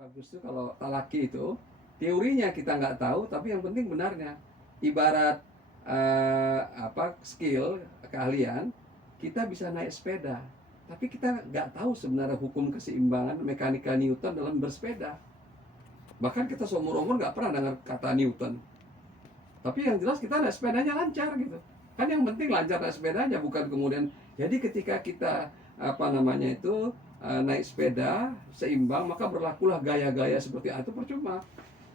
Bagus tuh kalau talaki itu teorinya kita nggak tahu, tapi yang penting benarnya. Ibarat skill keahlian, kita bisa naik sepeda, tapi kita nggak tahu sebenarnya hukum keseimbangan mekanika Newton dalam bersepeda. Bahkan kita seumur umur nggak pernah dengar kata Newton. Tapi yang jelas kita naik sepedanya lancar gitu. Kan yang penting lancar naik sepedanya, bukan kemudian. Jadi ketika kita naik sepeda seimbang, maka berlakulah gaya-gaya seperti itu percuma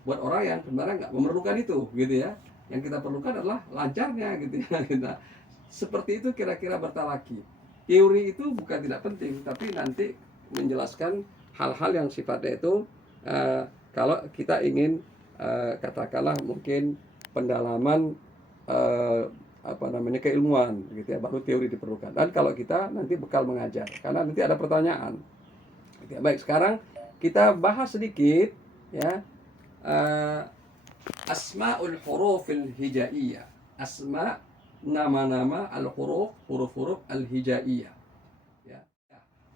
buat orang yang sebenarnya nggak memerlukan itu gitu ya. Yang kita perlukan adalah lancarnya gitu ya. Kita seperti itu kira-kira bertalaki. Teori itu bukan tidak penting, tapi nanti menjelaskan hal-hal yang sifatnya itu kalau kita ingin katakanlah mungkin pendalaman keilmuan gitu ya, baru teori diperlukan. Dan kalau kita nanti bekal mengajar, karena nanti ada pertanyaan. Oke, baik, sekarang kita bahas sedikit ya, asmaul hurufil hijaiyah. Asma, nama-nama al-huruf, huruf-huruf al-hijaiyah. Ya.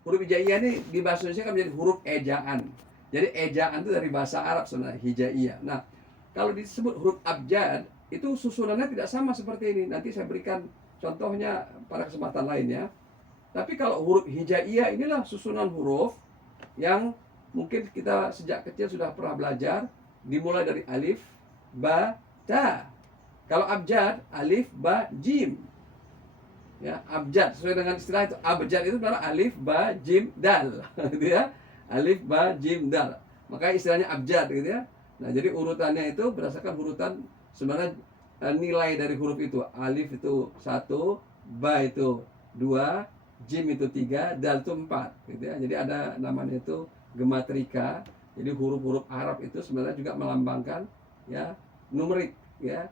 Huruf hijaiyah ini di bahasa Indonesia kan menjadi huruf ejaan. Jadi ejaan itu dari bahasa Arab sebenarnya, hijaiyah. Nah, kalau disebut huruf abjad, itu susunannya tidak sama seperti ini. Nanti saya berikan contohnya pada kesempatan lainnya. Tapi kalau huruf hijaiyah inilah susunan huruf yang mungkin kita sejak kecil sudah pernah belajar, dimulai dari alif, ba, ta. Kalau abjad, alif, ba, jim. Ya, abjad sesuai dengan istilah itu. Abjad itu adalah alif, ba, jim, dal. Gitu ya. Alif, ba, jim, dal. Maka istilahnya abjad gitu ya. Nah, jadi urutannya itu berdasarkan urutan sebenarnya nilai dari huruf itu. Alif itu 1, ba itu 2, jim itu 3, dal itu 4 gitu ya. Jadi ada namanya itu gematrika. Jadi huruf-huruf Arab itu sebenarnya juga melambangkan ya numerik ya.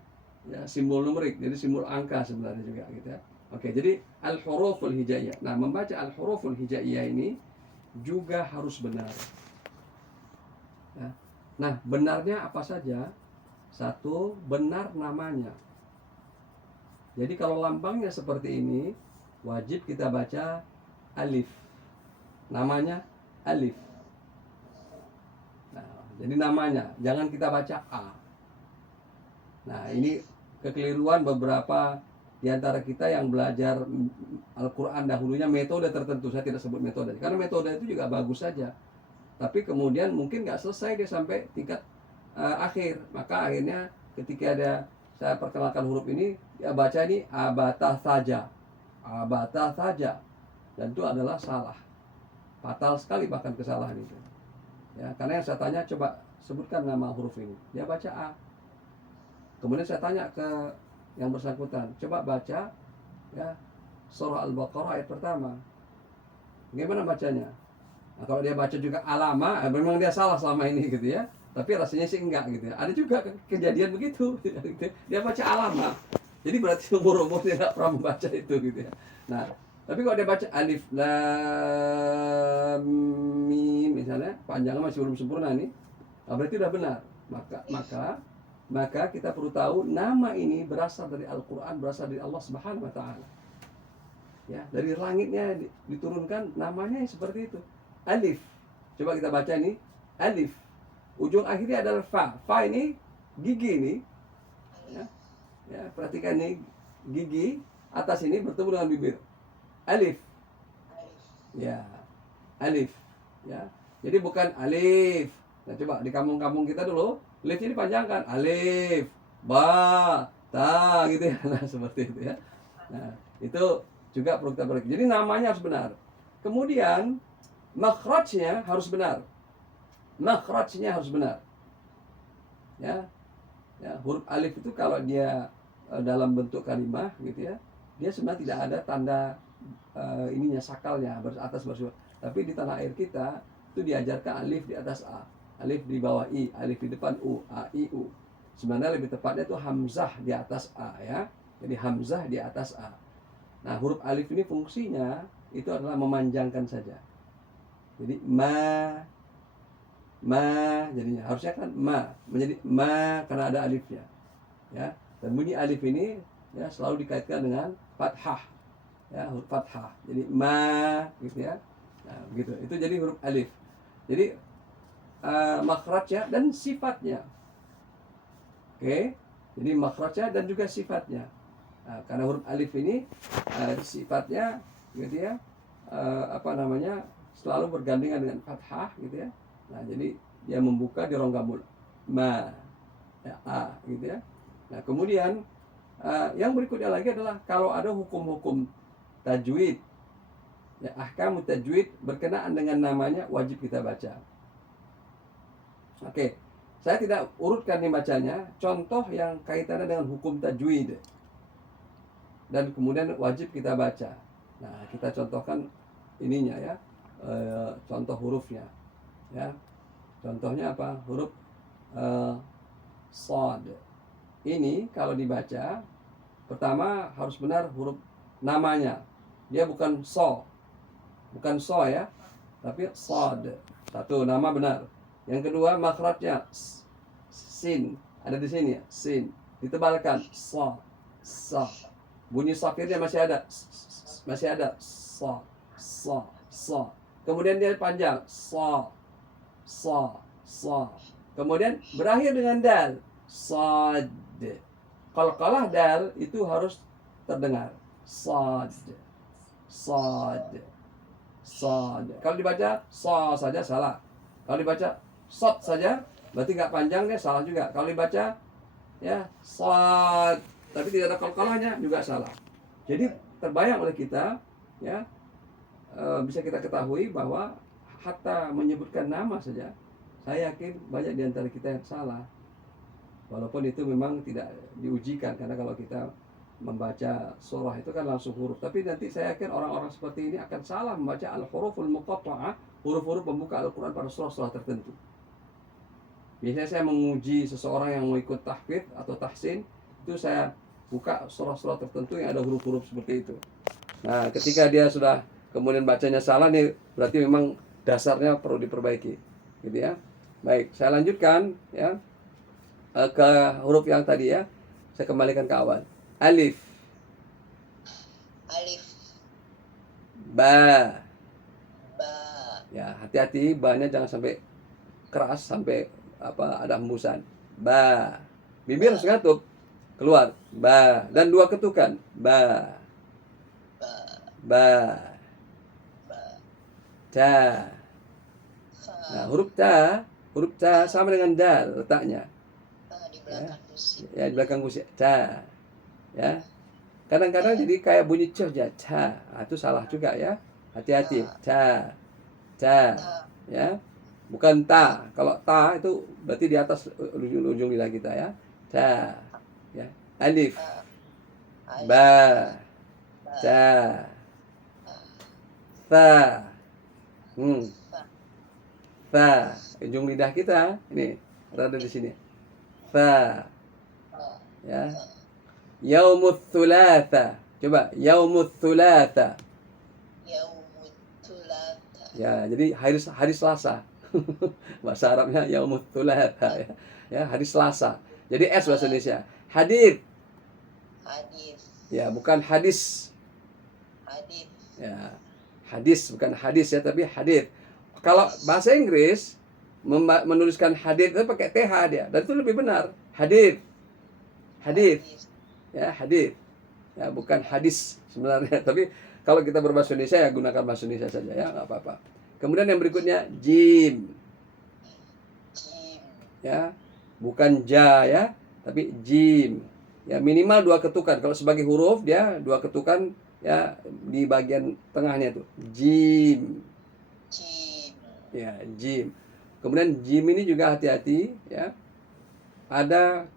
Ya, simbol numerik. Jadi simbol angka sebenarnya juga gitu ya. Oke, jadi al-huruful hijaiyah. Nah, membaca al-huruful hijaiyah ini juga harus benar. Ya. Nah, benarnya apa saja? Satu, benar namanya. Jadi kalau lambangnya seperti ini, wajib kita baca alif. Namanya alif. Nah, jadi namanya, jangan kita baca A. Nah, ini kekeliruan beberapa di antara kita yang belajar Al-Quran dahulunya metode tertentu. Saya tidak sebut metode, karena metode itu juga bagus saja. Tapi kemudian mungkin nggak selesai dia sampai tingkat akhir. Maka akhirnya ketika saya perkenalkan huruf ini, dia baca ini abata saja, abata saja, dan itu adalah salah, fatal sekali bahkan kesalahan itu. Ya, karena yang saya tanya, coba sebutkan nama huruf ini, dia baca A. Kemudian saya tanya ke yang bersangkutan, coba baca ya surah Al-Baqarah ayat pertama, gimana bacanya? Nah, kalau dia baca juga alama, memang dia salah selama ini gitu ya. Tapi rasanya sih enggak gitu ya. Ada juga kejadian begitu. Dia baca alama. Jadi berarti umur-umur dia nggak pernah membaca itu gitu ya. Nah, tapi kalau dia baca alif lam mim misalnya, panjangnya masih belum sempurna nih. Nah, berarti udah benar. Maka kita perlu tahu nama ini berasal dari Al-Qur'an, berasal dari Allah Subhanahu wa taala. Ya, dari langitnya diturunkan namanya seperti itu. Alif. Coba kita baca ini. Alif. Ujung akhirnya adalah fa. Fa ini gigi ini. Ya, ya, perhatikan ini gigi atas ini bertemu dengan bibir. Alif. Ya. Alif. Ya. Jadi bukan alif. Nah, coba di kampung-kampung kita dulu, alif ini panjangkan. Alif, ba, ta gitu ya. Nah, seperti itu ya. Nah, itu juga perlu kita perhatikan. Jadi namanya harus benar. Kemudian makhrajnya harus benar. Makhrajnya harus benar. Ya. Ya, huruf alif itu kalau dia dalam bentuk kalimah gitu ya, dia sebenarnya tidak ada tanda ininya sakalnya atas bersua. Tapi di tanah air kita itu diajarkan alif di atas a, alif di bawah i, alif di depan u, a i u. Sebenarnya lebih tepatnya itu hamzah di atas a ya. Jadi hamzah di atas a. Nah, huruf alif ini fungsinya itu adalah memanjangkan saja. Jadi ma jadinya harusnya kan ma menjadi ma karena ada alifnya. Ya. Dan bunyi alif ini ya selalu dikaitkan dengan fathah. Ya, huruf fathah. Jadi ma gitu ya. Nah, begitu. Itu jadi huruf alif. Jadi makhrajnya dan sifatnya. Oke, jadi makhrajnya dan juga sifatnya. Nah, karena huruf alif ini sifatnya gitu ya, selalu bergandengan dengan fathah gitu ya. Nah, jadi dia membuka di rongga mulut ma, ya, a gitu ya. Nah, kemudian yang berikutnya lagi adalah kalau ada hukum-hukum tajwid, ya, ahkam tajwid berkenaan dengan namanya wajib kita baca. Oke, saya tidak urutkan nih bacanya. Contoh yang kaitannya dengan hukum tajwid dan kemudian wajib kita baca. Nah, kita contohkan ininya ya, contoh hurufnya, ya. Contohnya apa? Huruf shad. Ini kalau dibaca, pertama harus benar huruf namanya. Dia bukan so ya, tapi shad. Satu, nama benar. Yang kedua, makhrajnya sin, ada di sini ya, sin. Ditebalkan sa. Bunyi safirnya masih ada, sa. Kemudian dia panjang sa. Kemudian berakhir dengan dal, sad. Qalqalah dal itu harus terdengar, sad. Kalau dibaca sa saja salah. Kalau dibaca sod saja berarti nggak panjang, dia salah juga. Kalau dibaca ya sad tapi tidak ada qalqalahnya juga salah. Jadi terbayang oleh kita ya, bisa kita ketahui bahwa hatta menyebutkan nama saja, saya yakin banyak di antara kita yang salah. Walaupun itu memang tidak diujikan, karena kalau kita membaca surah itu kan langsung huruf. Tapi nanti saya yakin orang-orang seperti ini akan salah membaca al-huruful muqatta'ah, huruf-huruf pembuka Al-Quran pada surah-surah tertentu. Biasanya saya menguji seseorang yang mau ikut tahfidz atau tahsin, itu saya buka surah-surah tertentu yang ada huruf-huruf seperti itu. Nah, ketika dia sudah kemudian bacanya salah nih, berarti memang dasarnya perlu diperbaiki, gitu ya. Baik, saya lanjutkan ya ke huruf yang tadi ya. Saya kembalikan ke awal. Alif, ba. Ya, hati-hati banyak, jangan sampai keras sampai ada hembusan. Ba. Bibir harus ngatup keluar. Ba, dan dua ketukan. Ba. Ta. Nah, huruf ta sama dengan dal letaknya. Ya, di belakang gusi. Ta. Ya. Kadang-kadang jadi kayak bunyi c aja. Ta. Itu salah juga ya. Hati-hati. Ta. Ya. Bukan ta. Kalau ta itu berarti di atas ujung lidah kita ya. Ta. Ya. Alif. Ba. Ta. Tha. Tha. Ujung lidah kita ini berada di sini. Tha. Ya. Yaumut thulatha. Coba yaumut thulatha. Ya, jadi hari Selasa. Bahasa Arabnya yaumut thulatha ya. Ya, hari Selasa. Jadi S bahasa Indonesia. Hadir. Ya, bukan hadis. Ya, hadis bukan hadis ya, tapi hadir. Kalau bahasa Inggris menuliskan hadir itu pakai TH dia, dan itu lebih benar. Hadir. Ya, hadir. Ya, bukan hadis sebenarnya, tapi kalau kita berbahasa Indonesia ya gunakan bahasa Indonesia saja ya, nggak apa-apa. Kemudian yang berikutnya jim. Ya, bukan ja ya, tapi jim. Ya, minimal dua ketukan. Kalau sebagai huruf dia dua ketukan ya di bagian tengahnya itu. Jim. Ya, jim. Kemudian jim ini juga hati-hati ya. Ada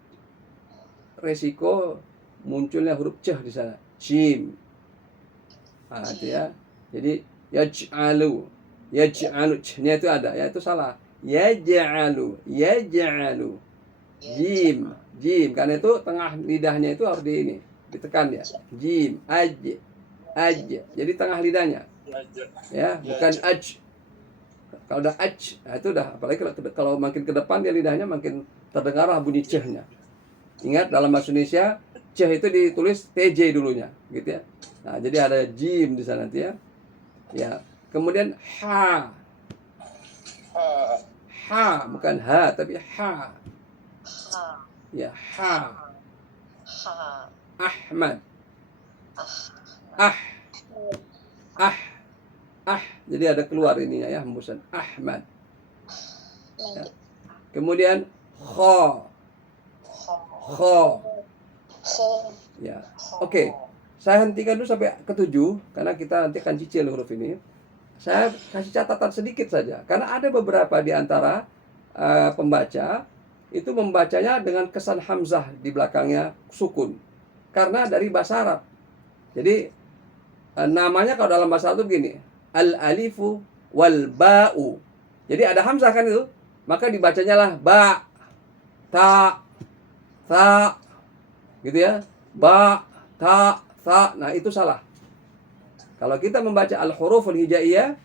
resiko munculnya huruf c di sana. Jim. Nah, itu ya. Jadi yaj'alu. C-nya itu ada, ya itu salah. Yaj'alu. Jim. Karena itu tengah lidahnya itu harus ditekan ya. Jim, aj. Jadi tengah lidahnya. Ya, bukan aj. Kalau udah aj, nah itu udah, apalagi kalau makin ke depan dia lidahnya makin terdengarlah bunyi c-nya. Ingat dalam bahasa Indonesia c itu ditulis TJ dulunya, gitu ya. Nah, jadi ada jim di sana nanti ya. Ya. Kemudian ha. ha, bukan ha, tapi ha. Ha. Ya, ha. Ha. Ahmad. Ah. Ah, ah. Jadi ada keluar ininya ya, hembusan. Ahmad. Ya. Kemudian kha. Kha. Ya. Oke. Saya hentikan dulu sampai ke-7 karena kita nanti akan cicil huruf ini. Saya kasih catatan sedikit saja karena ada beberapa di antara pembaca itu membacanya dengan kesan hamzah di belakangnya sukun karena dari bahasa Arab. Jadi namanya kalau dalam bahasa Arab itu begini, al-alifu wal ba'u. Jadi ada hamzah kan itu, maka dibacanya lah ba, ta, gitu ya, ba, ta, Nah itu salah. Kalau kita membaca al-huruful hijaiyah,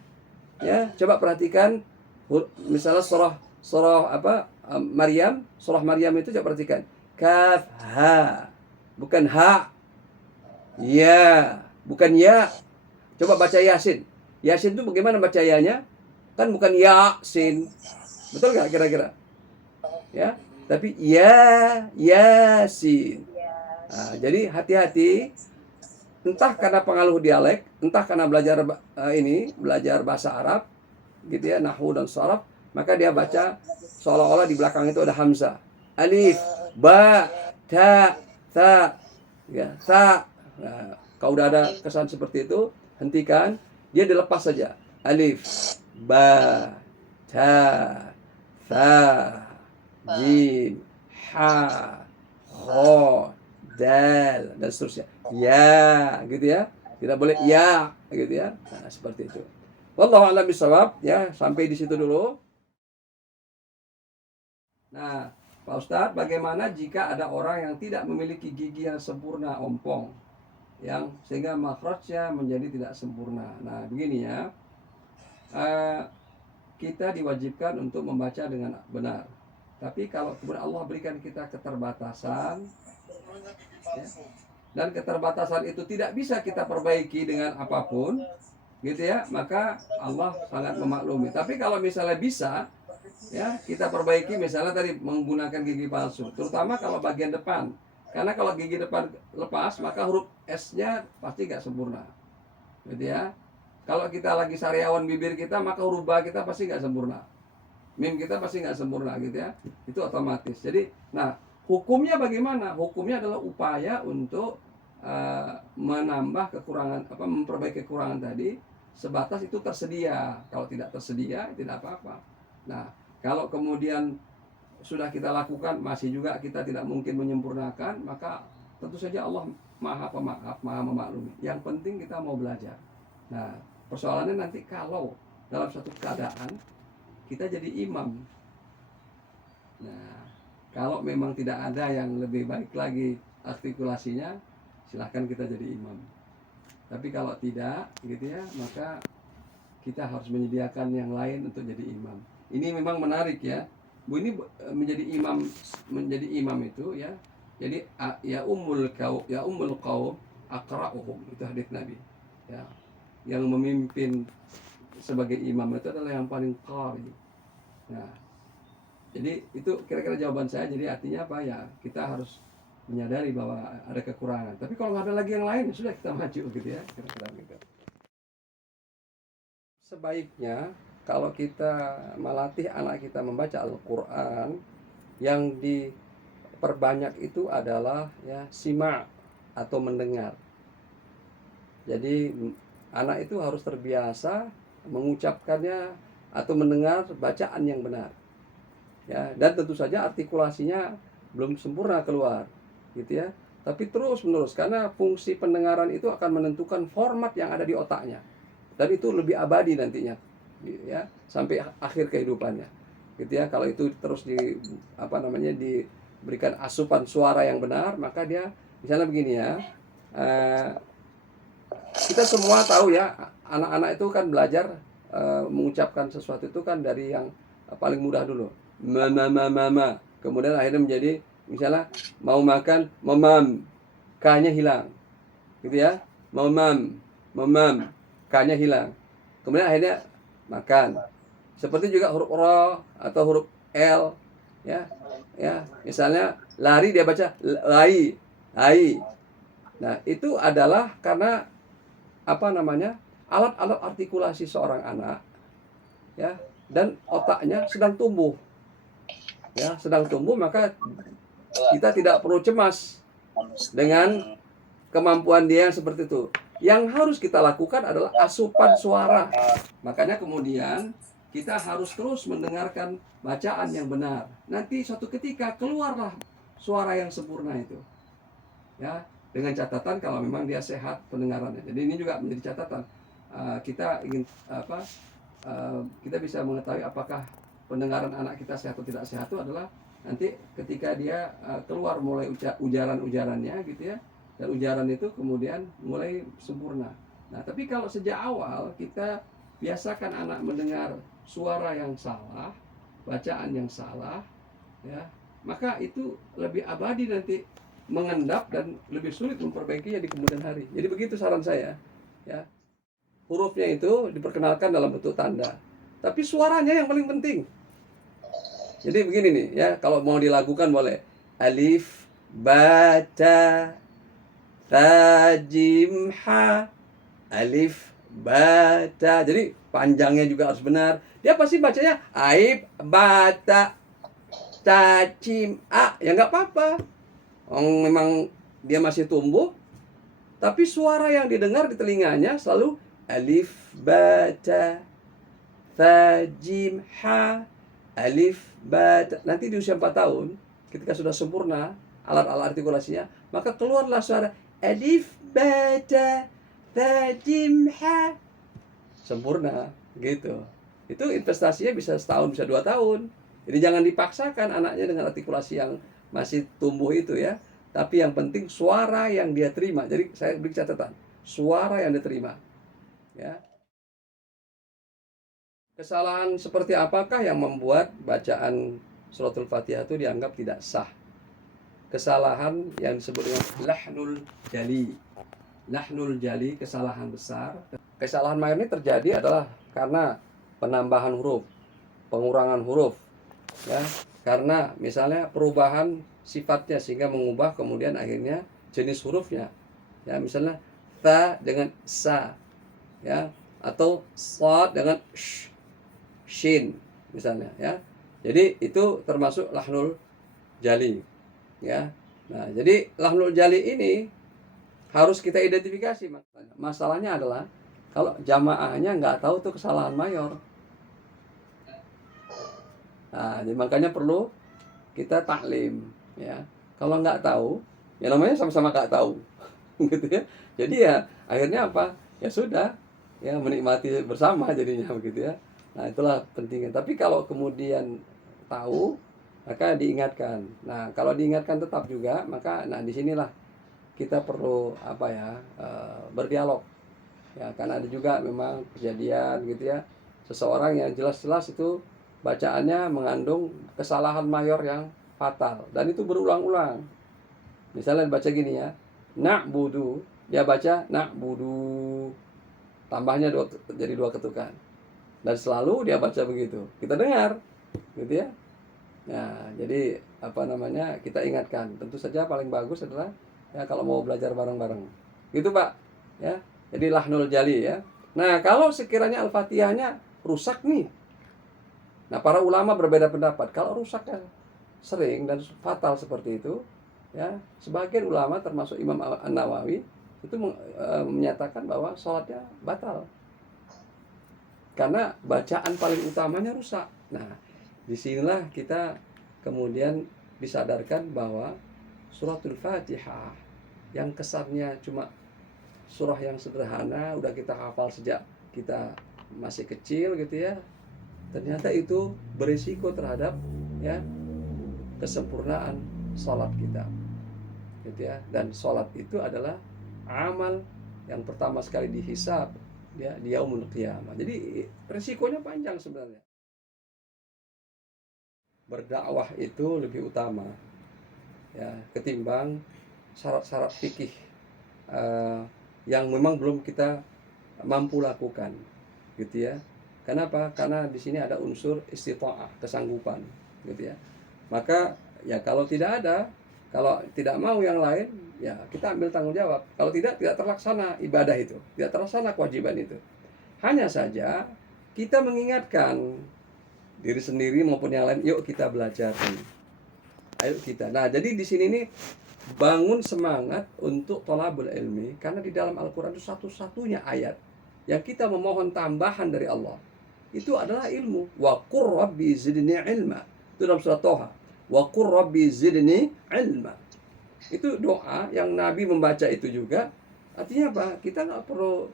ya coba perhatikan, misalnya surah apa surah Maryam itu coba perhatikan, kaf ha, bukan ha, ya, bukan ya. Coba baca Yasin. Yasin itu bagaimana bacanya? Kan bukan Yasin. Betul nggak kira-kira? Ya, tapi ya, Yasin. Nah, jadi hati-hati. Entah karena pengaruh dialek, entah karena belajar bahasa Arab, gitu ya, nahwu dan sharaf, maka dia baca seolah-olah di belakang itu ada hamzah. Alif, ba, ta, ya, ta. Nah, kalau udah ada kesan seperti itu, hentikan, dia dilepas saja. Alif, ba, ta, jim, ha, kha, dal, dan seterusnya. Ya, gitu ya. Tidak boleh ya, gitu ya. Nah, seperti itu. Wallahu a'lam bishawab, ya, sampai di situ dulu. Nah, Pak Ustadz, bagaimana jika ada orang yang tidak memiliki gigi yang sempurna ompong, yang sehingga makhrajnya menjadi tidak sempurna? Nah, begini ya. Kita diwajibkan untuk membaca dengan benar. Tapi kalau kemudian Allah berikan kita keterbatasan, ya, dan keterbatasan itu tidak bisa kita perbaiki dengan apapun, gitu ya, maka Allah sangat memaklumi. Tapi kalau misalnya bisa, ya, kita perbaiki, misalnya tadi menggunakan gigi palsu, terutama kalau bagian depan, karena kalau gigi depan lepas maka huruf S-nya pasti nggak sempurna, gitu ya. Kalau kita lagi sariawan bibir kita, maka huruf ba kita pasti nggak sempurna, mim kita pasti nggak sempurna, gitu ya. Itu otomatis. Jadi, nah, hukumnya bagaimana? Hukumnya adalah upaya untuk menambah kekurangan, memperbaiki kekurangan tadi sebatas itu tersedia. Kalau tidak tersedia, tidak apa-apa. Nah, kalau kemudian sudah kita lakukan masih juga kita tidak mungkin menyempurnakan, maka tentu saja Allah Maha Pemaaf, Maha Memaklumi. Yang penting kita mau belajar. Nah, persoalannya nanti kalau dalam satu keadaan kita jadi imam. Nah, kalau memang tidak ada yang lebih baik lagi artikulasinya, silahkan kita jadi imam. Tapi kalau tidak, gitu ya, maka kita harus menyediakan yang lain untuk jadi imam. Ini memang menarik ya, Bu. Ini menjadi imam itu ya. Jadi ya ummul qaum aqra'uhum, itu hadits Nabi. Ya, yang memimpin sebagai imam itu adalah yang paling qari. Nah, jadi itu kira-kira jawaban saya. Jadi artinya apa ya? Kita harus menyadari bahwa ada kekurangan. Tapi kalau nggak ada lagi yang lain, sudah kita maju, gitu ya. Kira-kira gitu. Sebaiknya kalau kita melatih anak kita membaca Al-Quran, yang diperbanyak itu adalah ya sima atau mendengar. Jadi anak itu harus terbiasa mengucapkannya atau mendengar bacaan yang benar. Ya, dan tentu saja artikulasinya belum sempurna keluar, gitu ya. Tapi terus menerus, karena fungsi pendengaran itu akan menentukan format yang ada di otaknya, dan itu lebih abadi nantinya, ya, sampai akhir kehidupannya, gitu ya. Kalau itu terus diberikan asupan suara yang benar, maka dia misalnya begini ya, kita semua tahu ya, anak-anak itu kan belajar mengucapkan sesuatu itu kan dari yang paling mudah dulu, mama, kemudian akhirnya menjadi misalnya mau makan, mamam, k-nya hilang, gitu ya, mamam, k-nya hilang, kemudian akhirnya makan, Seperti juga huruf ro atau huruf l, ya. Ya, misalnya lari dia baca lai, lai. Nah, itu adalah karena apa namanya? Alat-alat artikulasi seorang anak, ya, dan otaknya sedang tumbuh. Ya, sedang tumbuh, maka kita tidak perlu cemas dengan kemampuan dia yang seperti itu. Yang harus kita lakukan adalah asupan suara. Makanya kemudian kita harus terus mendengarkan bacaan yang benar. Nanti suatu ketika keluarlah suara yang sempurna itu. Ya, dengan catatan kalau memang dia sehat pendengarannya. Jadi ini juga menjadi catatan. Kita ingin kita bisa mengetahui apakah pendengaran anak kita sehat atau tidak sehat itu adalah nanti ketika dia keluar mulai ujaran-ujarannya gitu ya, dan ujaran itu kemudian mulai sempurna. Nah, tapi kalau sejak awal kita biasakan anak mendengar suara yang salah, bacaan yang salah, ya, maka itu lebih abadi nanti mengendap dan lebih sulit memperbaikinya di kemudian hari. Jadi begitu saran saya, ya. Hurufnya itu diperkenalkan dalam bentuk tanda, tapi suaranya yang paling penting. Jadi begini nih ya, kalau mau dilakukan boleh alif baca tajim ha, alif baca. Jadi panjangnya juga harus benar. Dia pasti bacanya aib bata tajim a, ya nggak apa-apa. Memang dia masih tumbuh, tapi suara yang didengar di telinganya selalu alif baca tajim ha, alif baca. Nanti di usia 4 tahun ketika sudah sempurna alat-alat artikulasinya, maka keluarlah suara alif baca tajim ha, sempurna gitu. Itu investasinya bisa setahun, bisa 2 tahun. Jadi jangan dipaksakan anaknya dengan artikulasi yang masih tumbuh itu ya. Tapi yang penting suara yang dia terima. Jadi saya beri catatan, suara yang diterima ya. Kesalahan seperti apakah yang membuat bacaan suratul Fatihah itu dianggap tidak sah? Kesalahan yang disebut dengan lahnul jali. Lahnul jali, kesalahan besar. Kesalahan mayor ini terjadi adalah karena penambahan huruf, pengurangan huruf, ya. Karena misalnya perubahan sifatnya sehingga mengubah kemudian akhirnya jenis hurufnya. Ya, misalnya ta dengan sa, ya, atau sad dengan shin misalnya ya. Jadi itu termasuk lahnul jali ya. Nah, jadi lahnul jali ini harus kita identifikasi. Masalahnya adalah kalau jamaahnya nggak tahu tuh kesalahan mayor. Nah, jadi makanya perlu kita taklim ya. Kalau nggak tahu, ya namanya sama-sama nggak tahu gitu ya. Jadi ya akhirnya apa? Ya sudah, ya menikmati bersama jadinya begitu ya. Nah, itulah pentingnya. Tapi kalau kemudian tahu, maka diingatkan. Nah, kalau diingatkan tetap juga, maka nah disinilah kita perlu apa ya, berdialog. Ya, karena ada juga memang kejadian gitu ya. Seseorang yang jelas-jelas itu bacaannya mengandung kesalahan mayor yang fatal dan itu berulang-ulang. Misalnya baca gini ya, na'budu, dia baca na'budu, tambahnya jadi 2 ketukan. Dan selalu dia baca begitu. Kita dengar, gitu ya. Nah, jadi apa namanya? Kita ingatkan. Tentu saja paling bagus adalah ya kalau mau belajar bareng-bareng. Gitu, Pak. Ya. Jadi lahnul jali ya. Nah, kalau sekiranya Al-Fatihahnya rusak nih. Nah, para ulama berbeda pendapat. Kalau rusaknya sering dan fatal seperti itu, ya, sebagian ulama termasuk Imam An-Nawawi itu menyatakan bahwa sholatnya batal. Karena bacaan paling utamanya rusak. Nah, disinilah kita kemudian disadarkan bahwa suratul Fatihah yang kesannya cuma surah yang sederhana, udah kita hafal sejak kita masih kecil gitu ya. Ternyata itu berisiko terhadap ya kesempurnaan sholat kita. Gitu ya. Dan sholat itu adalah amal yang pertama sekali dihisab ya di yaumul qiyamah. Jadi resikonya panjang sebenarnya. Berdakwah itu lebih utama ya ketimbang syarat-syarat fikih yang memang belum kita mampu lakukan gitu ya. Kenapa? Karena di sini ada unsur istita'ah, kesanggupan, gitu ya. Maka ya kalau tidak ada, kalau tidak mau yang lain, ya kita ambil tanggung jawab. Kalau tidak terlaksana ibadah itu, tidak terlaksana kewajiban itu. Hanya saja kita mengingatkan diri sendiri maupun yang lain, yuk kita belajar ini. Ayo kita. Nah, jadi di sini nih bangun semangat untuk thalabul ilmi, karena di dalam Al-Qur'an itu satu-satunya ayat yang kita memohon tambahan dari Allah itu adalah ilmu. Wa qur rabbi zidni ilma. Itu dalam surat Toha. Wa qur rabbi zidni ilma. Itu doa yang Nabi membaca itu juga. Artinya apa? Kita nggak perlu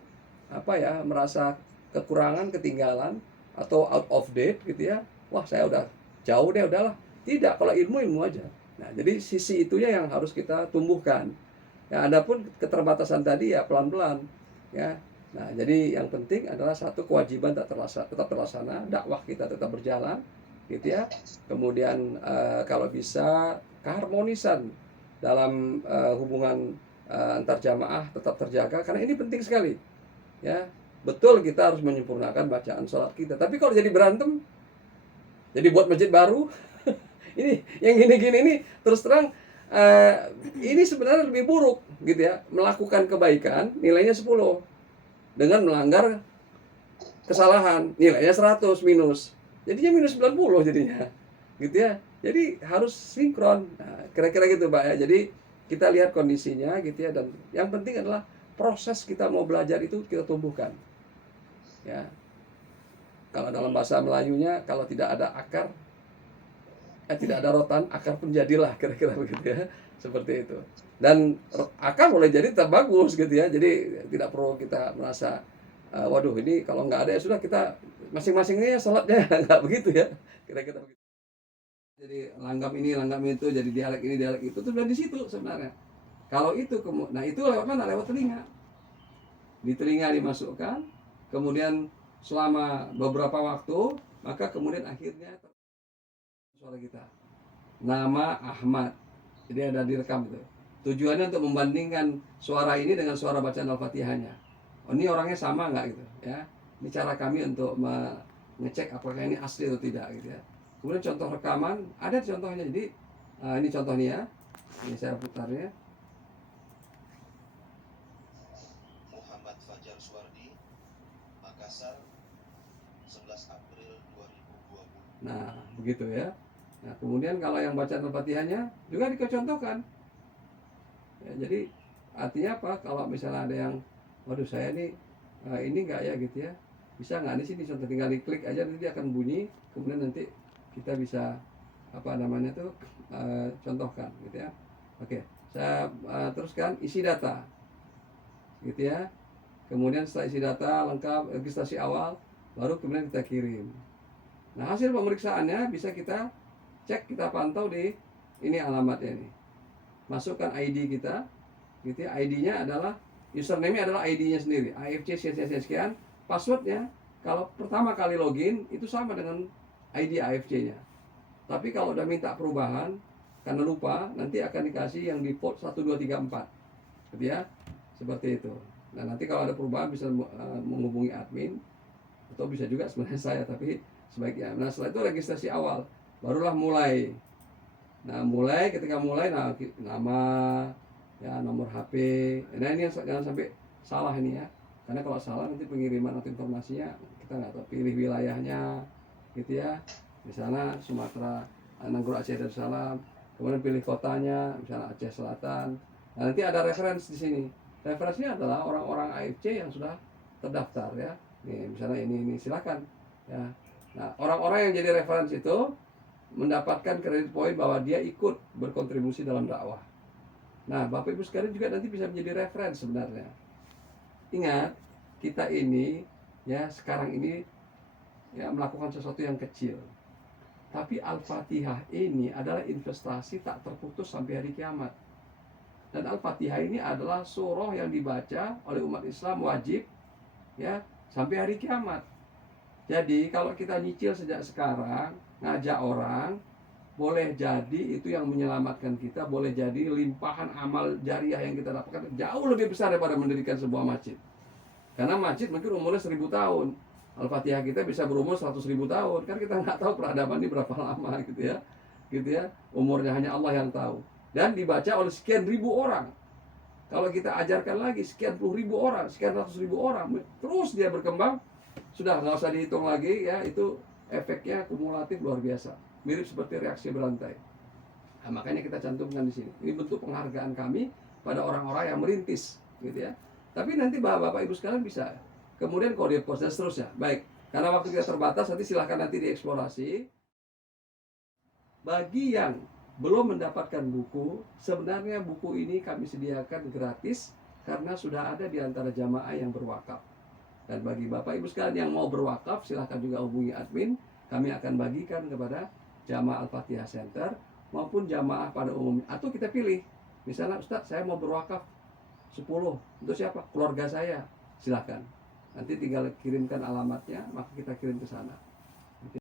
merasa kekurangan, ketinggalan atau out of date gitu ya. Wah, saya udah jauh deh, udahlah. Tidak, kalau ilmu aja. Nah, jadi sisi itunya yang harus kita tumbuhkan. Ya, adapun keterbatasan tadi ya pelan-pelan ya. Nah, jadi yang penting adalah satu, kewajiban tetap terlaksana, dakwah kita tetap berjalan gitu ya. Kemudian kalau bisa keharmonisan dalam hubungan antar jamaah tetap terjaga, karena ini penting sekali. Ya, betul kita harus menyempurnakan bacaan sholat kita. Tapi kalau jadi berantem, jadi buat masjid baru, ini yang gini-gini ini terus terang ini sebenarnya lebih buruk gitu ya. Melakukan kebaikan nilainya 10, dengan melanggar kesalahan nilainya 100 minus. Jadinya minus 90 jadinya. Gitu ya. Jadi harus sinkron. Nah, kira-kira gitu, Pak ya. Jadi kita lihat kondisinya gitu ya, dan yang penting adalah proses kita mau belajar itu kita tumbuhkan. Ya. Kalau dalam bahasa Melayunya, kalau tidak ada akar, tidak ada rotan, akar pun jadilah, kira-kira begitu ya. Seperti itu. Dan akar boleh jadi tetap bagus gitu ya. Jadi tidak perlu kita merasa waduh ini kalau nggak ada ya sudah, kita masing-masingnya sholatnya nggak begitu ya. Kira-kira begitu. Jadi langgam ini, langgam itu, jadi dialek ini, dialek itu tuh udah di situ sebenarnya. Kalau itu nah itu lewat mana? Lewat telinga. Di telinga dimasukkan, kemudian selama beberapa waktu, maka kemudian akhirnya suara kita. Nama Ahmad. Jadi ada direkam itu. Tujuannya untuk membandingkan suara ini dengan suara bacaan Al-Fatihahnya. Oh, ini orangnya sama nggak gitu ya. Ini cara kami untuk mengecek apakah ini asli atau tidak gitu ya. Kemudian contoh rekaman, ada contohnya. Jadi ini contohnya ya. Ini saya putarnya. Muhammad Fajar Suwardi, Makassar, 11 April 2020. Nah, begitu ya. Nah, kemudian kalau yang bacaan Al-Fatihahnya juga dicontohkan. Ya, jadi artinya apa? Kalau misalnya ada yang, waduh saya ini enggak ya gitu ya, bisa nggak di sini contoh, tinggal diklik aja nanti dia akan bunyi, kemudian nanti kita bisa contohkan gitu ya. Oke, saya teruskan isi data gitu ya. Kemudian setelah isi data lengkap, registrasi awal, baru kemudian kita kirim. Nah, hasil pemeriksaannya bisa kita cek, kita pantau di ini alamatnya nih. Masukkan ID kita, gitu ya. ID-nya adalah, username-nya adalah ID-nya sendiri, AFC sekian. Passwordnya kalau pertama kali login itu sama dengan ID AFC-nya. Tapi kalau udah minta perubahan karena lupa, nanti akan dikasih yang default 1 2 3 4. Gitu ya. Seperti itu. Nah, nanti kalau ada perubahan bisa menghubungi admin, atau bisa juga sebenarnya saya, tapi sebaiknya. Nah, setelah itu registrasi awal, barulah mulai. Nah, ketika mulai, nah, nama, ya, nomor HP. Nah, ini jangan sampai salah ini ya. Karena kalau salah nanti pengiriman atau informasinya kita nggak tahu. Pilih wilayahnya, gitu ya. Misalnya Sumatera, Nanggro Aceh Darussalam. Kemudian pilih kotanya, misalnya Aceh Selatan. Nah, nanti ada referensi di sini. Referensinya adalah orang-orang AFC yang sudah terdaftar ya. Nih, misalnya ini silakan. Ya. Nah, orang-orang yang jadi referensi itu mendapatkan kredit poin bahwa dia ikut berkontribusi dalam dakwah. Nah, Bapak Ibu sekalian juga nanti bisa menjadi referensi sebenarnya. Ingat, kita ini ya sekarang ini ya melakukan sesuatu yang kecil. Tapi Al-Fatihah ini adalah investasi tak terputus sampai hari kiamat. Dan Al-Fatihah ini adalah surah yang dibaca oleh umat Islam wajib ya sampai hari kiamat. Jadi kalau kita nyicil sejak sekarang, ngajak orang, boleh jadi itu yang menyelamatkan kita, boleh jadi limpahan amal jariah yang kita dapatkan jauh lebih besar daripada mendirikan sebuah masjid. Karena masjid mungkin umurnya 1000 tahun, Al-Fatihah kita bisa berumur 100.000 tahun, kan kita nggak tahu peradaban ini berapa lama gitu ya, umurnya hanya Allah yang tahu. Dan dibaca oleh sekian ribu orang. Kalau kita ajarkan lagi sekian puluh ribu orang, sekian ratus ribu orang, terus dia berkembang, sudah nggak usah dihitung lagi ya, itu efeknya kumulatif luar biasa, mirip seperti reaksi berantai. Nah, makanya kita cantumkan di sini. Ini bentuk penghargaan kami pada orang-orang yang merintis, gitu ya. Tapi nanti bapak-bapak ibu sekalian bisa kemudian kode pos dan seterusnya. Baik, karena waktu kita terbatas, nanti silahkan nanti dieksplorasi. Bagi yang belum mendapatkan buku, sebenarnya buku ini kami sediakan gratis karena sudah ada di antara jamaah yang berwakaf. Dan bagi bapak ibu sekalian yang mau berwakaf, silahkan juga hubungi admin. Kami akan bagikan kepada jamaah Al-Fatihah Center maupun jamaah pada umumnya. Atau kita pilih, misalnya Ustadz saya mau berwakaf 10, untuk siapa? Keluarga saya. Silahkan. Nanti tinggal kirimkan alamatnya, maka kita kirim ke sana.